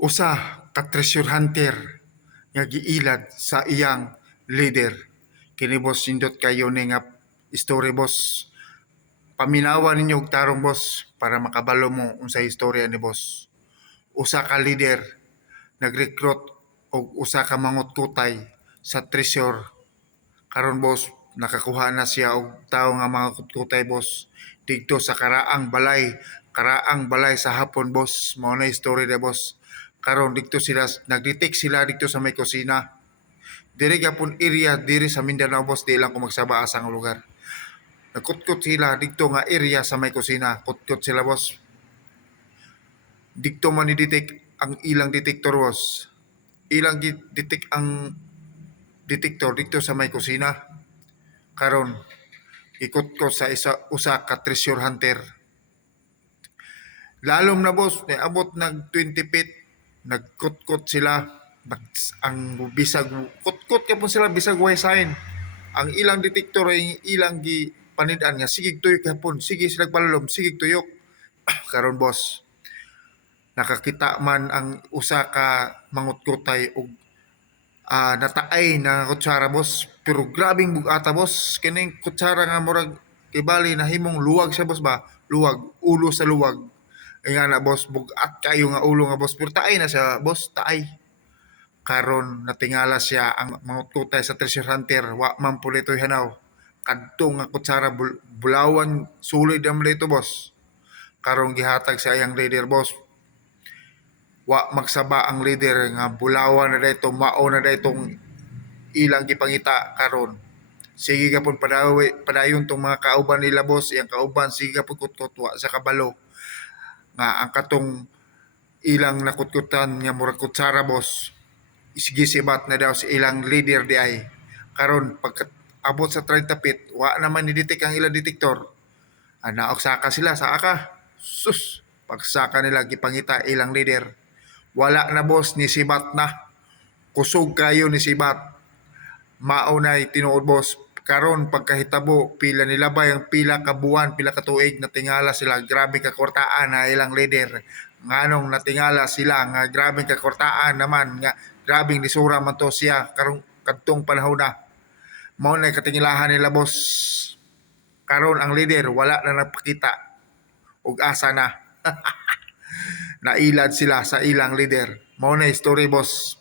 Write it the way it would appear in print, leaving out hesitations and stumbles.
Usa ka treasure hunter nga giilad sa iyang leader. Kini boss sindot kayo ni nga story boss. Paminawan ninyo og tarong boss para makabalo mo unsay istorya ni boss. Usa ka leader nag-recruit og usa ka mangutkutay sa treasure. Karon boss nakakuha na siya og tawo nga mga kutkutay boss didto sa karaang balay sa hapon boss. Mao na story de boss. Karon didto sila nagdetect sila didto sa may kusina. Diri gyapon area diri sa Mindanao boss, di lang ko magsaba asa nga lugar. Nagkutkot sila didto nga area sa may kusina. Kutkot sila boss. Didto man ni-detect ang ilang detector boss. Ilang detect ang detector dito sa may kusina. Karon ikot ko sa usa ka treasure hunter. Lalom na boss, may abot nag 20 feet. Nagkutkot sila. Ang bisag, kutkot ka po sila bisag way sign. Ang ilang detektor ay ilang gi panidan nga sige tuyok hapon, sige sila palalom, sige tuyok. Karon boss, nakakita man ang usa ka mangutkotay og nataay na kutsara boss, pero grabing bugata boss. Kining kutsara nga murag kibali na himong luwag siya boss ba, luwag, ulo sa luwag. Ay nga na boss, bugat kayo nga ulo nga boss, pero taay na siya boss, taay. Karon natingala siya ang mangutkotay sa treasure hunter, wa man pulitoy hanaw. Kadto nga kutsara bulawan sulod ang lito boss. Karon gihatag sa iyang leader boss. Wa magsaba ang leader nga bulawan na dayto, mao na daytong ilang gipangita karon. Sige gapon padayon tong mga kauban nila boss, iyang kauban sige gapon kutkot wa sa kabalo. Nga ang katong ilang nakutkutan nga murag kutsara boss. Sige sibat na daw si ilang leader di ay. Karon pagka abot sa 30 feet, wa naman ni-detect ang ilang detektor. Naok saka sila, saka. Sus, pagsaka nila gipangita ilang leader. Wala na boss, ni sibat na. Kusog kayo ni sibat. Maunay tinuod boss. Karon pagkahitabo, pila nilabay ang pila ka buwan, pila ka tuig, natingala sila, grabe ka kwartaan na ilang leader. Nganong natingala sila nga grabe ka kwartaan naman nga grabing nisura man to siya karong kadtong panahon na. Mao na katingilahan nila boss. Karon ang leader wala na napakita og asa na. Nailad sila sa ilang leader. Mao na story boss.